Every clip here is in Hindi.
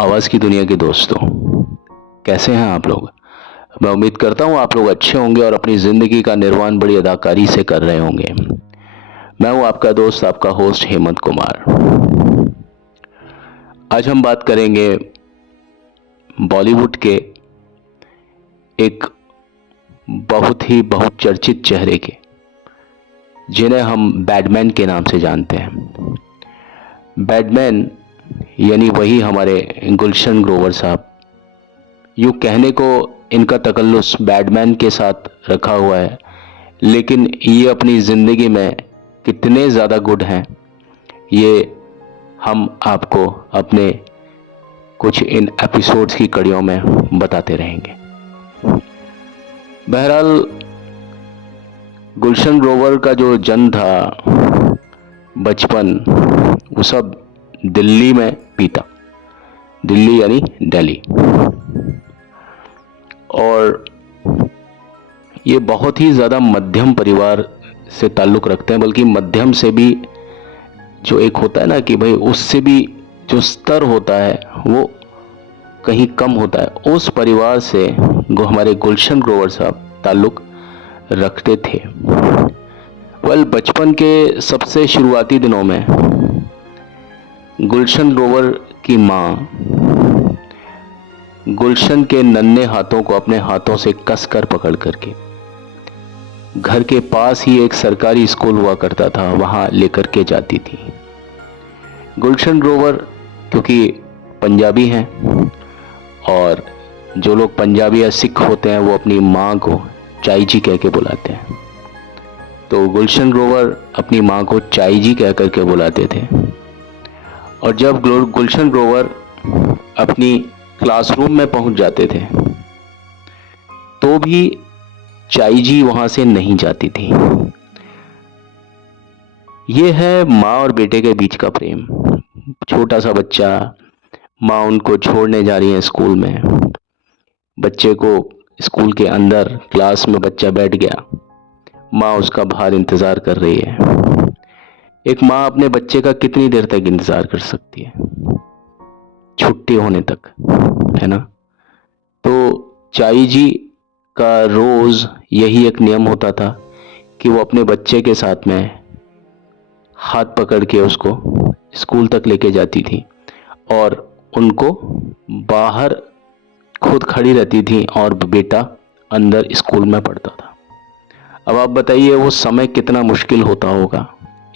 आवाज़ की दुनिया के दोस्तों, कैसे हैं आप लोग। मैं उम्मीद करता हूँ आप लोग अच्छे होंगे और अपनी ज़िंदगी का निर्वहन बड़ी अदाकारी से कर रहे होंगे। मैं हूँ आपका दोस्त, आपका होस्ट हेमंत कुमार। आज हम बात करेंगे बॉलीवुड के एक बहुत ही बहुचर्चित चेहरे के, जिन्हें हम बैडमैन के नाम से जानते हैं। बैडमैन यानी वही हमारे गुलशन ग्रोवर साहब। यूँ कहने को इनका तकल्लुस बैडमैन के साथ रखा हुआ है, लेकिन ये अपनी ज़िंदगी में कितने ज़्यादा गुड हैं, ये हम आपको अपने कुछ इन एपिसोड्स की कड़ियों में बताते रहेंगे। बहरहाल, गुलशन ग्रोवर का जो जन्म था, बचपन, वो सब दिल्ली में बीता। दिल्ली यानी दिल्ली। और ये बहुत ही ज़्यादा मध्यम परिवार से ताल्लुक़ रखते हैं, बल्कि मध्यम से भी जो एक होता है ना कि भाई उससे भी जो स्तर होता है वो कहीं कम होता है, उस परिवार से हमारे गुलशन ग्रोवर साहब ताल्लुक़ रखते थे। बचपन के सबसे शुरुआती दिनों में गुलशन ग्रोवर की माँ गुलशन के नन्हे हाथों को अपने हाथों से कसकर पकड़ करके घर के पास ही एक सरकारी स्कूल हुआ करता था, वहाँ लेकर के जाती थी। गुलशन ग्रोवर क्योंकि पंजाबी हैं, और जो लोग पंजाबी या सिख होते हैं वो अपनी माँ को चाई जी कह के बुलाते हैं, तो गुलशन ग्रोवर अपनी माँ को चाई जी कह करके बुलाते थे। और जब गुलशन ग्रोवर अपनी क्लासरूम में पहुंच जाते थे तो भी चाई जी वहां से नहीं जाती थी। ये है माँ और बेटे के बीच का प्रेम। छोटा सा बच्चा, माँ उनको छोड़ने जा रही है स्कूल में, बच्चे को स्कूल के अंदर क्लास में बच्चा बैठ गया, माँ उसका बाहर इंतज़ार कर रही है। एक माँ अपने बच्चे का कितनी देर तक इंतज़ार कर सकती है, छुट्टी होने तक, है ना। तो चाई जी का रोज़ यही एक नियम होता था कि वो अपने बच्चे के साथ में हाथ पकड़ के उसको स्कूल तक लेके जाती थी और उनको बाहर खुद खड़ी रहती थी और बेटा अंदर स्कूल में पढ़ता था। अब आप बताइए वो समय कितना मुश्किल होता होगा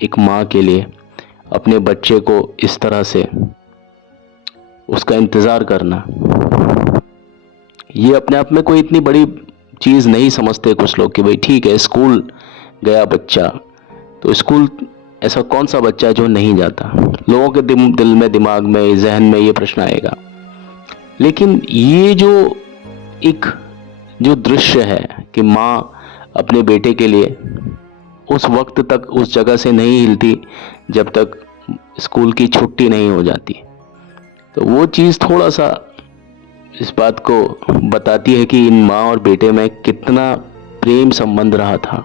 एक माँ के लिए, अपने बच्चे को इस तरह से उसका इंतज़ार करना। ये अपने आप में कोई इतनी बड़ी चीज़ नहीं समझते कुछ लोग कि भाई ठीक है, स्कूल गया बच्चा, तो स्कूल ऐसा कौन सा बच्चा है जो नहीं जाता। लोगों के दिल में, दिमाग में, जहन में ये प्रश्न आएगा। लेकिन ये जो एक जो दृश्य है कि माँ अपने बेटे के लिए उस वक्त तक उस जगह से नहीं हिलती जब तक स्कूल की छुट्टी नहीं हो जाती, तो वो चीज़ थोड़ा सा इस बात को बताती है कि इन माँ और बेटे में कितना प्रेम संबंध रहा था।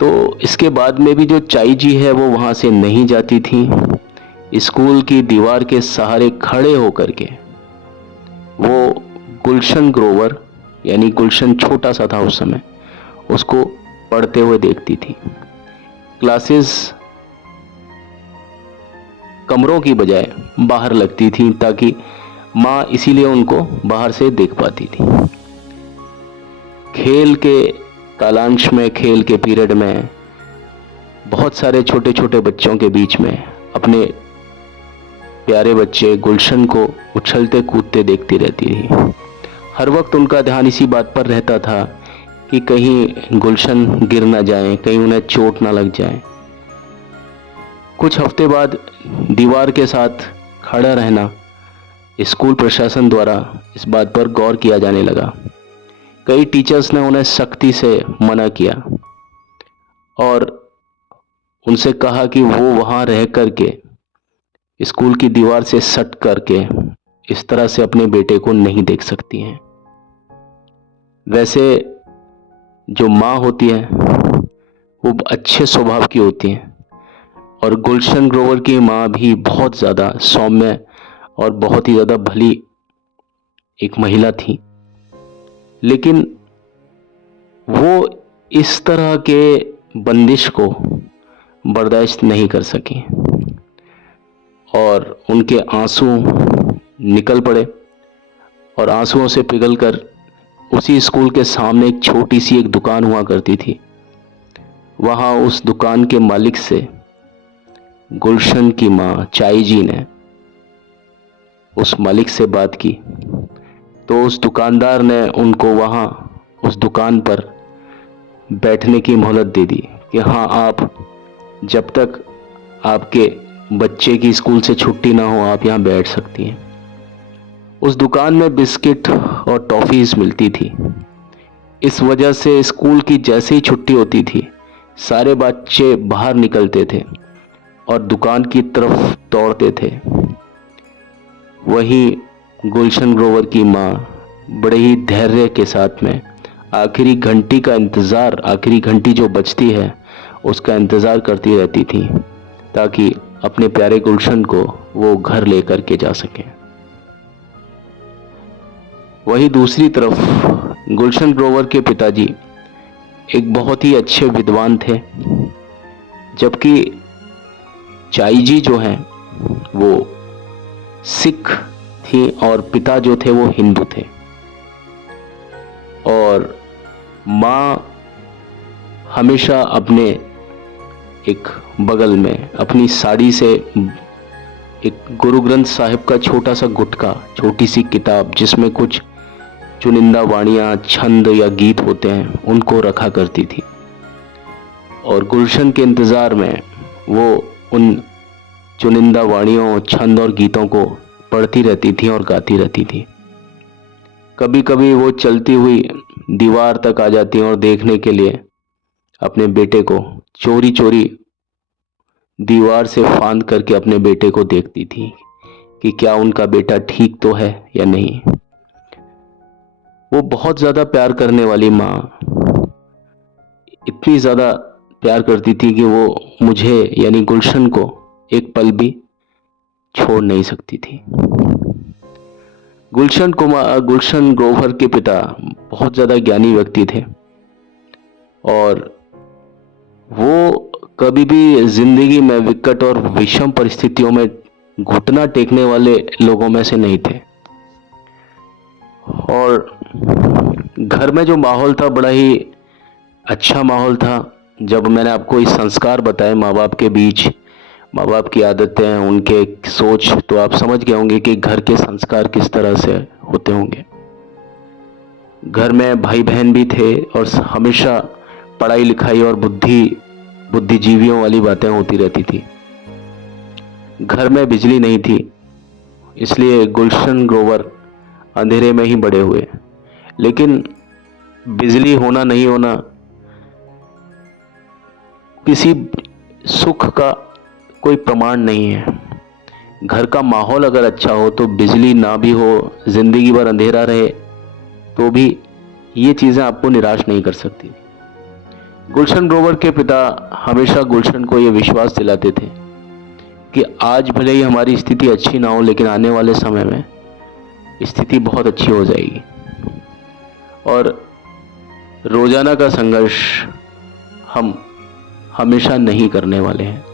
तो इसके बाद में भी जो चाई जी है वो वहाँ से नहीं जाती थी। स्कूल की दीवार के सहारे खड़े होकर के वो गुलशन ग्रोवर, यानी गुलशन छोटा सा था उस समय, उसको पढ़ते हुए देखती थी। क्लासेस कमरों की बजाय बाहर लगती थी ताकि माँ इसीलिए उनको बाहर से देख पाती थी। खेल के कालांश में, खेल के पीरियड में बहुत सारे छोटे छोटे बच्चों के बीच में अपने प्यारे बच्चे गुलशन को उछलते कूदते देखती रहती थी। हर वक्त उनका ध्यान इसी बात पर रहता था कि कहीं गुलशन गिर ना जाए, कहीं उन्हें चोट ना लग जाए। कुछ हफ्ते बाद दीवार के साथ खड़ा रहना स्कूल प्रशासन द्वारा इस बात पर गौर किया जाने लगा। कई टीचर्स ने उन्हें सख्ती से मना किया और उनसे कहा कि वो वहाँ रह करके स्कूल की दीवार से सट करके इस तरह से अपने बेटे को नहीं देख सकती हैं। वैसे जो माँ होती है वो अच्छे स्वभाव की होती हैं, और गुलशन ग्रोवर की माँ भी बहुत ज़्यादा सौम्य और बहुत ही ज़्यादा भली एक महिला थी, लेकिन वो इस तरह के बंदिश को बर्दाश्त नहीं कर सकी और उनके आंसू निकल पड़े और आंसुओं से पिघलकर उसी स्कूल के सामने एक छोटी सी एक दुकान हुआ करती थी। वहाँ उस दुकान के मालिक से गुलशन की माँ चाई जी ने उस मालिक से बात की, तो उस दुकानदार ने उनको वहाँ उस दुकान पर बैठने की मोहलत दे दी कि हाँ, आप जब तक आपके बच्चे की स्कूल से छुट्टी ना हो आप यहाँ बैठ सकती हैं। उस दुकान में बिस्किट और टॉफ़ीज़ मिलती थी। इस वजह से स्कूल की जैसे ही छुट्टी होती थी सारे बच्चे बाहर निकलते थे और दुकान की तरफ दौड़ते थे। वहीं गुलशन ग्रोवर की माँ बड़े ही धैर्य के साथ में आखिरी घंटी का इंतज़ार, आखिरी घंटी जो बजती है उसका इंतज़ार करती रहती थी ताकि अपने प्यारे गुलशन को वो घर लेकर के जा सके। वहीं दूसरी तरफ गुलशन ग्रोवर के पिताजी एक बहुत ही अच्छे विद्वान थे, जबकि चाई जी जो हैं वो सिख थी और पिता जो थे वो हिंदू थे। और माँ हमेशा अपने एक बगल में अपनी साड़ी से एक गुरु ग्रंथ साहिब का छोटा सा गुटका, छोटी सी किताब जिसमें कुछ चुनिंदा वाणियाँ, छंद या गीत होते हैं, उनको रखा करती थी और गुलशन के इंतज़ार में वो उन चुनिंदा वाणियों, छंद और गीतों को पढ़ती रहती थी और गाती रहती थी। कभी कभी वो चलती हुई दीवार तक आ जाती और देखने के लिए अपने बेटे को चोरी चोरी दीवार से फांद करके अपने बेटे को देखती थी कि क्या उनका बेटा ठीक तो है या नहीं। वो बहुत ज़्यादा प्यार करने वाली माँ इतनी ज़्यादा प्यार करती थी कि वो मुझे यानी गुलशन को एक पल भी छोड़ नहीं सकती थी। गुलशन ग्रोवर के पिता बहुत ज़्यादा ज्ञानी व्यक्ति थे और वो कभी भी जिंदगी में विकट और विषम परिस्थितियों में घुटना टेकने वाले लोगों में से नहीं थे। और घर में जो माहौल था बड़ा ही अच्छा माहौल था। जब मैंने आपको इस संस्कार बताए माँ बाप के बीच, माँ बाप की आदतें, उनके सोच, तो आप समझ गए होंगे कि घर के संस्कार किस तरह से होते होंगे। घर में भाई बहन भी थे और हमेशा पढ़ाई लिखाई और बुद्धिजीवियों वाली बातें होती रहती थी। घर में बिजली नहीं थी, इसलिए गुलशन ग्रोवर अंधेरे में ही बड़े हुए। लेकिन बिजली होना नहीं होना किसी सुख का कोई प्रमाण नहीं है। घर का माहौल अगर अच्छा हो तो बिजली ना भी हो, जिंदगी भर अंधेरा रहे तो भी ये चीज़ें आपको निराश नहीं कर सकती। गुलशन ग्रोवर के पिता हमेशा गुलशन को ये विश्वास दिलाते थे कि आज भले ही हमारी स्थिति अच्छी ना हो लेकिन आने वाले समय में स्थिति बहुत अच्छी हो जाएगी। और रोजाना का संघर्ष हम हमेशा नहीं करने वाले हैं।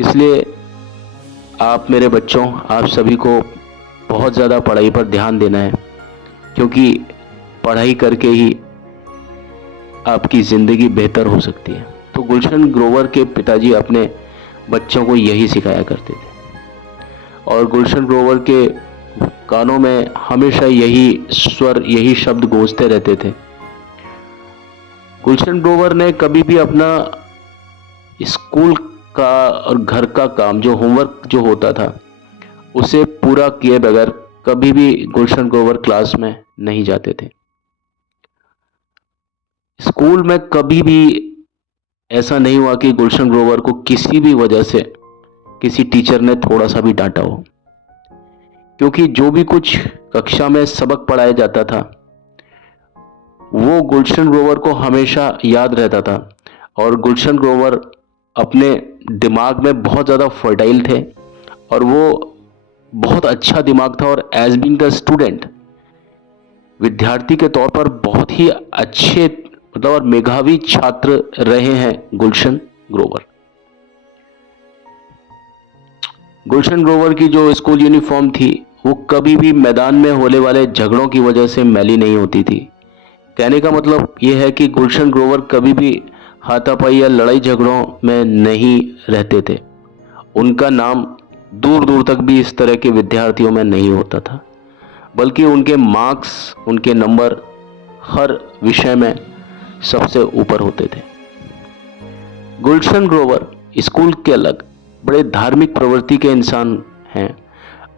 इसलिए आप मेरे बच्चों, आप सभी को बहुत ज़्यादा पढ़ाई पर ध्यान देना है, क्योंकि पढ़ाई करके ही आपकी ज़िंदगी बेहतर हो सकती है। तो गुलशन ग्रोवर के पिताजी अपने बच्चों को यही सिखाया करते थे और गुलशन ग्रोवर के कानों में हमेशा यही स्वर, यही शब्द गूंजते रहते थे। गुलशन ग्रोवर ने कभी भी अपना स्कूल का और घर का काम, जो होमवर्क जो होता था, उसे पूरा किए बगैर कभी भी गुलशन ग्रोवर क्लास में नहीं जाते थे। स्कूल में कभी भी ऐसा नहीं हुआ कि गुलशन ग्रोवर को किसी भी वजह से किसी टीचर ने थोड़ा सा भी डांटा हो, क्योंकि जो भी कुछ कक्षा में सबक पढ़ाया जाता था वो गुलशन ग्रोवर को हमेशा याद रहता था। और गुलशन ग्रोवर अपने दिमाग में बहुत ज़्यादा फर्टाइल थे और वो बहुत अच्छा दिमाग था और एज बीइंग द स्टूडेंट, विद्यार्थी के तौर पर बहुत ही अच्छे मतलब और मेधावी छात्र रहे हैं गुलशन ग्रोवर। गुलशन ग्रोवर की जो स्कूल यूनिफॉर्म थी वो कभी भी मैदान में होने वाले झगड़ों की वजह से मैली नहीं होती थी। कहने का मतलब यह है कि गुलशन ग्रोवर कभी भी हाथापाई या लड़ाई झगड़ों में नहीं रहते थे। उनका नाम दूर दूर तक भी इस तरह के विद्यार्थियों में नहीं होता था, बल्कि उनके मार्क्स, उनके नंबर हर विषय में सबसे ऊपर होते थे। गुलशन ग्रोवर स्कूल के अलग बड़े धार्मिक प्रवृत्ति के इंसान हैं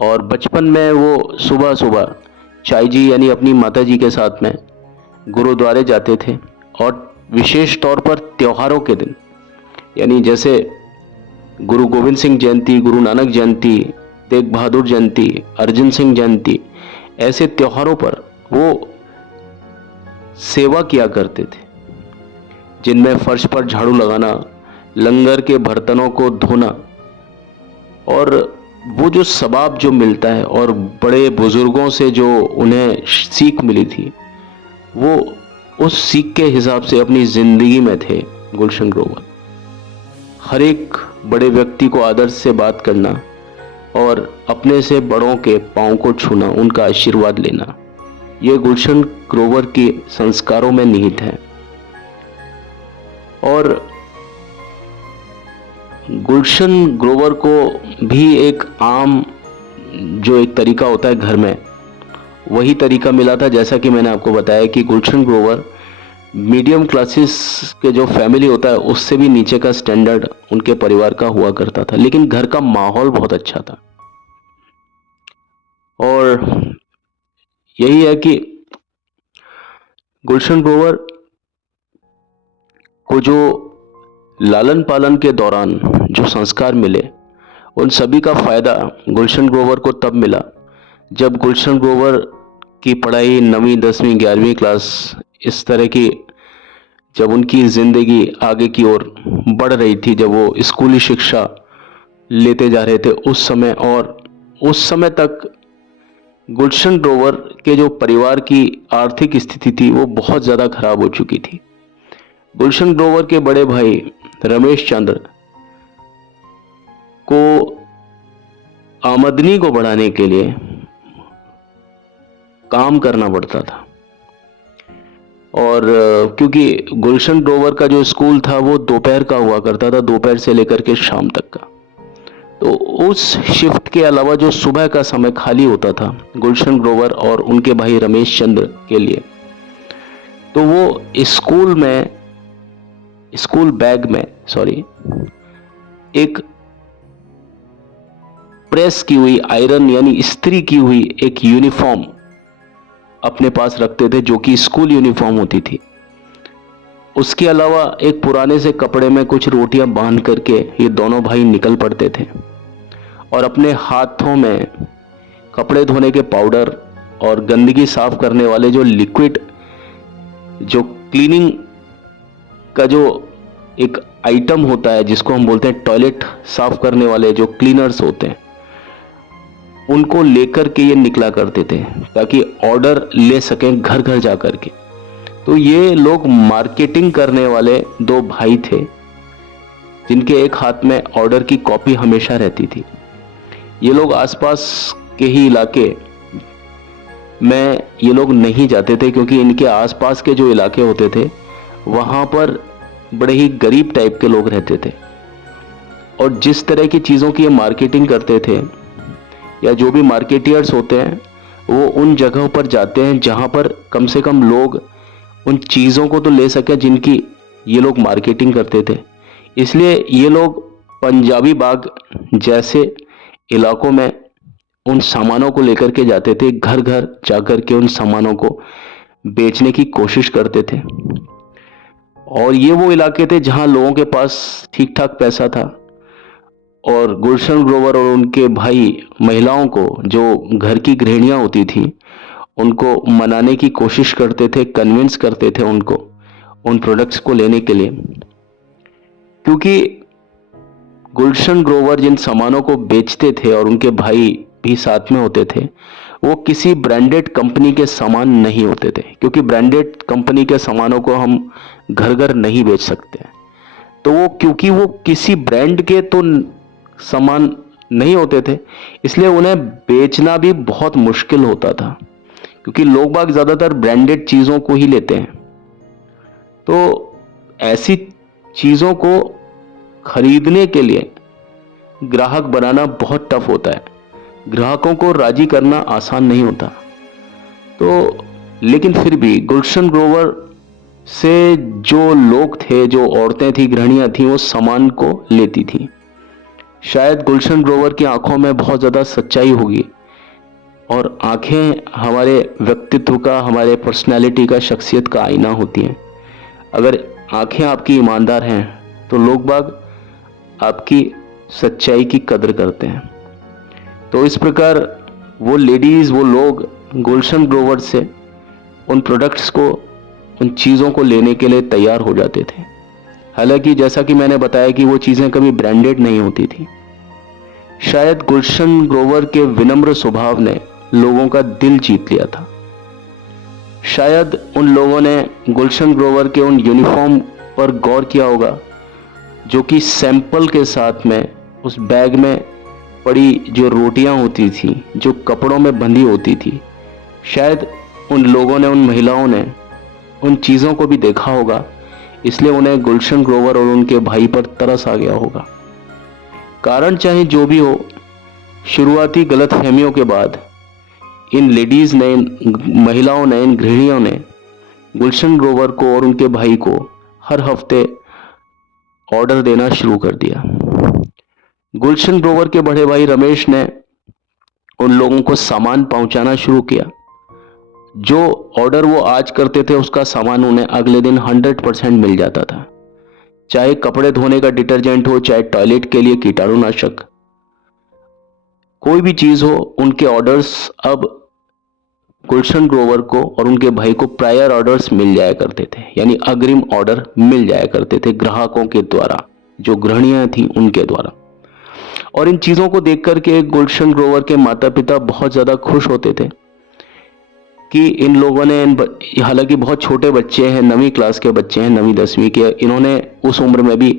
और बचपन में वो सुबह सुबह चाई जी यानी अपनी माता जी के साथ में गुरुद्वारे जाते थे और विशेष तौर पर त्योहारों के दिन यानी जैसे गुरु गोविंद सिंह जयंती, गुरु नानक जयंती, तेग बहादुर जयंती, अर्जन सिंह जयंती, ऐसे त्योहारों पर वो सेवा किया करते थे, जिनमें फर्श पर झाड़ू लगाना, लंगर के बर्तनों को धोना और वो जो सवाब जो मिलता है और बड़े बुजुर्गों से जो उन्हें सीख मिली थी, वो उस सीख के हिसाब से अपनी जिंदगी में थे गुलशन ग्रोवर। हर एक बड़े व्यक्ति को आदर से बात करना और अपने से बड़ों के पांव को छूना, उनका आशीर्वाद लेना, ये गुलशन ग्रोवर के संस्कारों में निहित है। और गुलशन ग्रोवर को भी एक आम जो एक तरीका होता है घर में, वही तरीका मिला था। जैसा कि मैंने आपको बताया कि गुलशन ग्रोवर मीडियम क्लासेस के जो फैमिली होता है उससे भी नीचे का स्टैंडर्ड उनके परिवार का हुआ करता था, लेकिन घर का माहौल बहुत अच्छा था। और यही है कि गुलशन ग्रोवर को जो लालन पालन के दौरान जो संस्कार मिले, उन सभी का फायदा गुलशन ग्रोवर को तब मिला जब गुलशन ग्रोवर की पढ़ाई 9वीं 10वीं 11वीं क्लास इस तरह की, जब उनकी जिंदगी आगे की ओर बढ़ रही थी, जब वो स्कूली शिक्षा लेते जा रहे थे उस समय, और उस समय तक गुलशन ग्रोवर के जो परिवार की आर्थिक स्थिति थी वो बहुत ज़्यादा खराब हो चुकी थी। गुलशन ग्रोवर के बड़े भाई रमेश चंद्र को आमदनी को बढ़ाने के लिए काम करना पड़ता था, और क्योंकि गुलशन ग्रोवर का जो स्कूल था वो दोपहर का हुआ करता था, दोपहर से लेकर के शाम तक का, तो उस शिफ्ट के अलावा जो सुबह का समय खाली होता था गुलशन ग्रोवर और उनके भाई रमेश चंद्र के लिए, तो वो स्कूल बैग में एक प्रेस की हुई, आयरन यानी इस्त्री की हुई एक यूनिफॉर्म अपने पास रखते थे जो कि स्कूल यूनिफॉर्म होती थी। उसके अलावा एक पुराने से कपड़े में कुछ रोटियां बांध करके ये दोनों भाई निकल पड़ते थे और अपने हाथों में कपड़े धोने के पाउडर और गंदगी साफ करने वाले जो लिक्विड, जो क्लीनिंग का जो एक आइटम होता है जिसको हम बोलते हैं टॉयलेट साफ करने वाले जो क्लीनर्स होते हैं, उनको लेकर के ये निकला करते थे ताकि ऑर्डर ले सकें घर घर जा कर के। तो ये लोग मार्केटिंग करने वाले दो भाई थे जिनके एक हाथ में ऑर्डर की कॉपी हमेशा रहती थी। ये लोग आसपास के ही इलाके में ये लोग नहीं जाते थे क्योंकि इनके आसपास के जो इलाके होते थे वहाँ पर बड़े ही गरीब टाइप के लोग रहते थे, और जिस तरह की चीज़ों की ये मार्केटिंग करते थे या जो भी मार्केटियर्स होते हैं वो उन जगहों पर जाते हैं जहाँ पर कम से कम लोग उन चीज़ों को तो ले सकें जिनकी ये लोग मार्केटिंग करते थे। इसलिए ये लोग पंजाबी बाग जैसे इलाकों में उन सामानों को लेकर के जाते थे, घर घर जाकर के उन सामानों को बेचने की कोशिश करते थे। और ये वो इलाके थे जहाँ लोगों के पास ठीक ठाक पैसा था, और गुलशन ग्रोवर और उनके भाई महिलाओं को, जो घर की गृहिणियां होती थी, उनको मनाने की कोशिश करते थे, कन्विंस करते थे उनको उन प्रोडक्ट्स को लेने के लिए, क्योंकि गुलशन ग्रोवर जिन सामानों को बेचते थे और उनके भाई भी साथ में होते थे वो किसी ब्रांडेड कंपनी के सामान नहीं होते थे, क्योंकि ब्रांडेड कंपनी के सामानों को हम घर घर नहीं बेच सकते। तो वो क्योंकि वो किसी ब्रांड के तो सामान नहीं होते थे, इसलिए उन्हें बेचना भी बहुत मुश्किल होता था, क्योंकि लोग बाग ज़्यादातर ब्रांडेड चीज़ों को ही लेते हैं। तो ऐसी चीज़ों को खरीदने के लिए ग्राहक बनाना बहुत टफ होता है, ग्राहकों को राजी करना आसान नहीं होता। तो लेकिन फिर भी गुलशन ग्रोवर से जो लोग थे, जो औरतें थी, गृहिणियां थी, वो सामान को लेती थी। शायद गुलशन ग्रोवर की आंखों में बहुत ज़्यादा सच्चाई होगी, और आंखें हमारे व्यक्तित्व का, हमारे पर्सनैलिटी का, शख्सियत का आईना होती हैं। अगर आंखें आपकी ईमानदार हैं तो लोग बाग आपकी सच्चाई की कदर करते हैं। तो इस प्रकार वो लेडीज़, वो लोग गुलशन ग्रोवर से उन प्रोडक्ट्स को, उन चीज़ों को लेने के लिए तैयार हो जाते थे। हालांकि जैसा कि मैंने बताया कि वो चीज़ें कभी ब्रांडेड नहीं होती थी। शायद गुलशन ग्रोवर के विनम्र स्वभाव ने लोगों का दिल जीत लिया था। शायद उन लोगों ने गुलशन ग्रोवर के उन यूनिफॉर्म पर गौर किया होगा, जो कि सैंपल के साथ में उस बैग में पड़ी जो रोटियां होती थी, जो कपड़ों में बंधी होती थी। शायद उन लोगों ने, उन महिलाओं ने उन चीज़ों को भी देखा होगा, इसलिए उन्हें गुलशन ग्रोवर और उनके भाई पर तरस आ गया होगा। कारण चाहे जो भी हो, शुरुआती गलतफहमियों के बाद इन लेडीज़ ने, इन महिलाओं ने, इन गृहिणियों ने गुलशन ग्रोवर को और उनके भाई को हर हफ्ते ऑर्डर देना शुरू कर दिया। गुलशन ग्रोवर के बड़े भाई रमेश ने उन लोगों को सामान पहुंचाना शुरू किया। जो ऑर्डर वो आज करते थे उसका सामान उन्हें अगले दिन 100% मिल जाता था। चाहे कपड़े धोने का डिटर्जेंट हो, चाहे टॉयलेट के लिए कीटाणुनाशक, कोई भी चीज़ हो, उनके ऑर्डर्स अब गुलशन ग्रोवर को और उनके भाई को प्रायर ऑर्डर्स मिल जाया करते थे, यानी अग्रिम ऑर्डर मिल जाया करते थे ग्राहकों के द्वारा, जो गृहिणियां थीं उनके द्वारा। और इन चीज़ों को देख करके गुलशन ग्रोवर के माता पिता बहुत ज़्यादा खुश होते थे कि इन लोगों ने, हालांकि बहुत छोटे बच्चे हैं, 9वीं क्लास के बच्चे हैं, 9वीं 10वीं के, इन्होंने उस उम्र में भी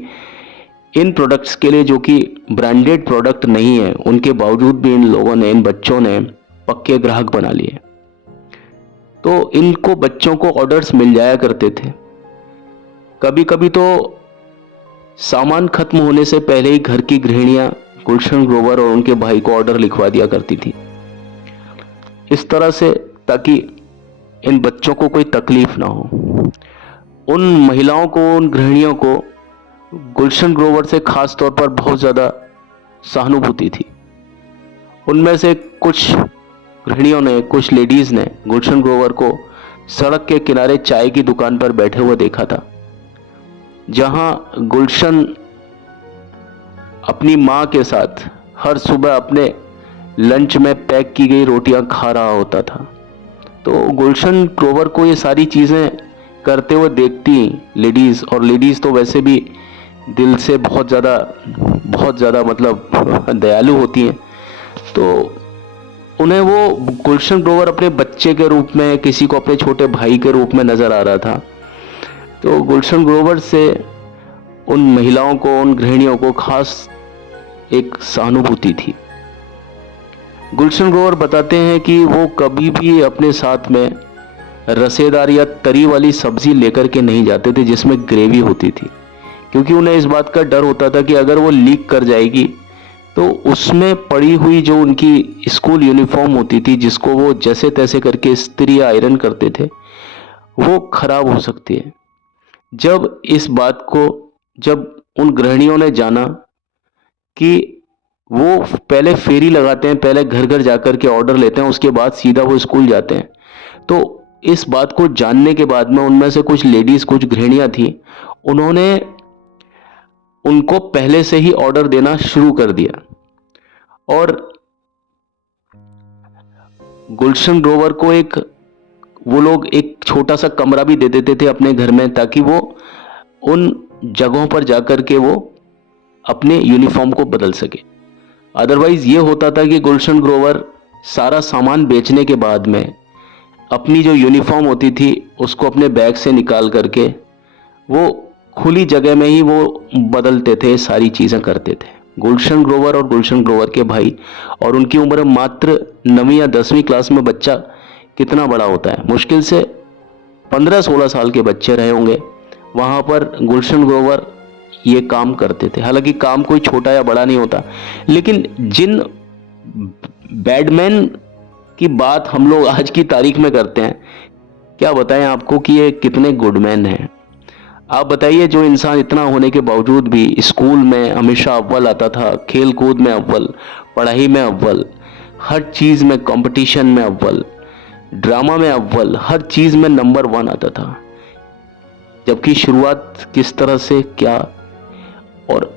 इन प्रोडक्ट्स के लिए, जो कि ब्रांडेड प्रोडक्ट नहीं है, उनके बावजूद भी इन लोगों ने, इन बच्चों ने पक्के ग्राहक बना लिए। तो इनको बच्चों को ऑर्डर्स मिल जाया करते थे। कभी कभी तो सामान खत्म होने से पहले ही घर की गृहिणियां गुलशन ग्रोवर और उनके भाई को ऑर्डर लिखवा दिया करती थी, इस तरह से ताकि इन बच्चों को कोई तकलीफ ना हो। उन महिलाओं को, उन गृहिणियों को गुलशन ग्रोवर से खास तौर पर बहुत ज़्यादा सहानुभूति थी। उनमें से कुछ गृहिणियों ने, कुछ लेडीज़ ने गुलशन ग्रोवर को सड़क के किनारे चाय की दुकान पर बैठे हुए देखा था, जहां गुलशन अपनी मां के साथ हर सुबह अपने लंच में पैक की गई रोटियां खा रहा होता था। तो गुलशन ग्रोवर को ये सारी चीज़ें करते हुए देखती लेडीज़, और लेडीज़ तो वैसे भी दिल से बहुत ज़्यादा मतलब दयालु होती हैं, तो उन्हें वो गुलशन ग्रोवर अपने बच्चे के रूप में, किसी को अपने छोटे भाई के रूप में नज़र आ रहा था। तो गुलशन ग्रोवर से उन महिलाओं को, उन गृहिणियों को खास एक सहानुभूति थी। गुलशन ग्रोवर बताते हैं कि वो कभी भी अपने साथ में रसेदार या तरी वाली सब्जी लेकर के नहीं जाते थे जिसमें ग्रेवी होती थी, क्योंकि उन्हें इस बात का डर होता था कि अगर वो लीक कर जाएगी तो उसमें पड़ी हुई जो उनकी स्कूल यूनिफॉर्म होती थी, जिसको वो जैसे तैसे करके इस्त्री या आयरन करते थे, वो खराब हो सकती है। जब उन गृहिणियों ने जाना कि वो पहले फेरी लगाते हैं, पहले घर घर जाकर के ऑर्डर लेते हैं, उसके बाद सीधा वो स्कूल जाते हैं, तो इस बात को जानने के बाद में उनमें से कुछ लेडीज, कुछ गृहिणियां थी, उन्होंने उनको पहले से ही ऑर्डर देना शुरू कर दिया। और गुलशन ग्रोवर को वो लोग एक छोटा सा कमरा भी दे देते थे अपने घर में, ताकि वो उन जगहों पर जाकर के वो अपने यूनिफॉर्म को बदल सके। अदरवाइज ये होता था कि गुलशन ग्रोवर सारा सामान बेचने के बाद में अपनी जो यूनिफॉर्म होती थी उसको अपने बैग से निकाल करके वो खुली जगह में ही वो बदलते थे, सारी चीज़ें करते थे। गुलशन ग्रोवर और गुलशन ग्रोवर के भाई, और उनकी उम्र मात्र 9वीं या 10वीं क्लास में बच्चा कितना बड़ा होता है, मुश्किल से 15-16 साल के बच्चे रहे होंगे। वहाँ पर गुलशन ग्रोवर ये काम करते थे। हालांकि काम कोई छोटा या बड़ा नहीं होता, लेकिन जिन बैडमैन की बात हम लोग आज की तारीख में करते हैं, क्या बताएं आपको कि ये कितने गुडमैन हैं। आप बताइए, जो इंसान इतना होने के बावजूद भी स्कूल में हमेशा अव्वल आता था, खेल कूद में अव्वल, पढ़ाई में अव्वल, हर चीज़ में कंपटीशन में अव्वल, ड्रामा में अव्वल, हर चीज़ में नंबर 1 आता था। जबकि शुरुआत किस तरह से, क्या, और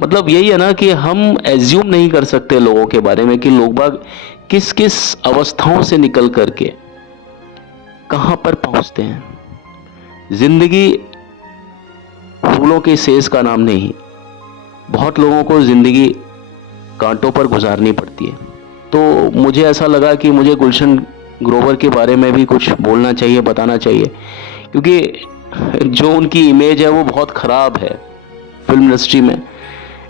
मतलब यही है ना कि हम एज्यूम नहीं कर सकते लोगों के बारे में कि लोग बाग किस किस अवस्थाओं से निकल करके कहां पर पहुंचते हैं। जिंदगी फूलों के सेज का नाम नहीं, बहुत लोगों को जिंदगी कांटों पर गुजारनी पड़ती है। तो मुझे ऐसा लगा कि मुझे गुलशन ग्रोवर के बारे में भी कुछ बोलना चाहिए, बताना चाहिए, क्योंकि जो उनकी इमेज है वो बहुत ख़राब है फिल्म इंडस्ट्री में।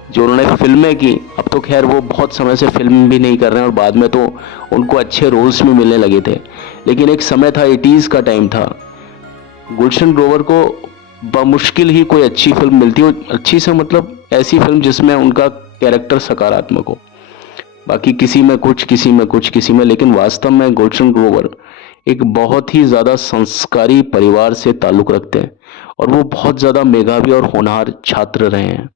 जो उन्होंने फिल्में की, अब तो खैर वो बहुत समय से फिल्म भी नहीं कर रहे हैं और बाद में तो उनको अच्छे रोल्स भी मिलने लगे थे, लेकिन एक समय था, 80s का टाइम था, गुलशन ग्रोवर को बमुश्किल ही कोई अच्छी फिल्म मिलती हो, अच्छी से मतलब ऐसी फिल्म जिसमें उनका कैरेक्टर सकारात्मक हो। बाकी किसी में कुछ, किसी में कुछ, किसी में, लेकिन वास्तव में गुलशन ग्रोवर एक बहुत ही ज़्यादा संस्कारी परिवार से ताल्लुक़ रखते हैं और वो बहुत ज़्यादा मेधावी और होनहार छात्र रहे हैं।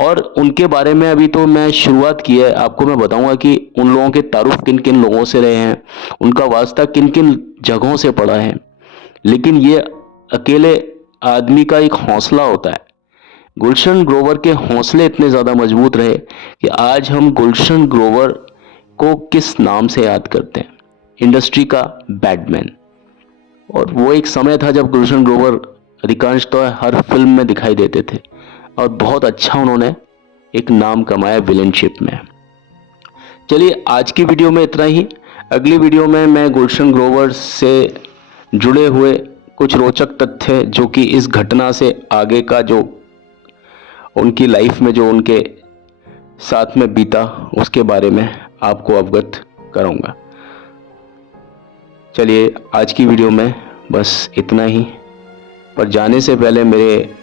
और उनके बारे में अभी तो मैं शुरुआत की है, आपको मैं बताऊंगा कि उन लोगों के तारुफ किन किन लोगों से रहे हैं, उनका वास्ता किन किन जगहों से पड़ा है। लेकिन ये अकेले आदमी का एक हौसला होता है। गुलशन ग्रोवर के हौसले इतने ज़्यादा मजबूत रहे कि आज हम गुलशन ग्रोवर को किस नाम से याद करते हैं, इंडस्ट्री का बैडमैन। और वो एक समय था जब गुलशन ग्रोवर अधिकांश तो हर फिल्म में दिखाई देते थे और बहुत अच्छा उन्होंने एक नाम कमाया विलेनशिप में। चलिए, आज की वीडियो में इतना ही। अगली वीडियो में मैं गुलशन ग्रोवर से जुड़े हुए कुछ रोचक तथ्य, जो कि इस घटना से आगे का जो उनकी लाइफ में जो उनके साथ में बीता, उसके बारे में आपको अवगत कराऊंगा। चलिए, आज की वीडियो में बस इतना ही। पर जाने से पहले मेरे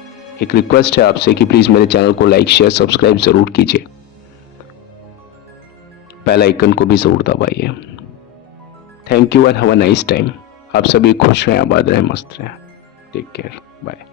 एक रिक्वेस्ट है आपसे कि प्लीज़ मेरे चैनल को लाइक, शेयर, सब्सक्राइब ज़रूर कीजिए। बेल आइकन को भी ज़रूर दबाइए। Thank you and have a nice time. आप सभी खुश रहें, आबाद रहें, मस्त रहें। Take care, bye.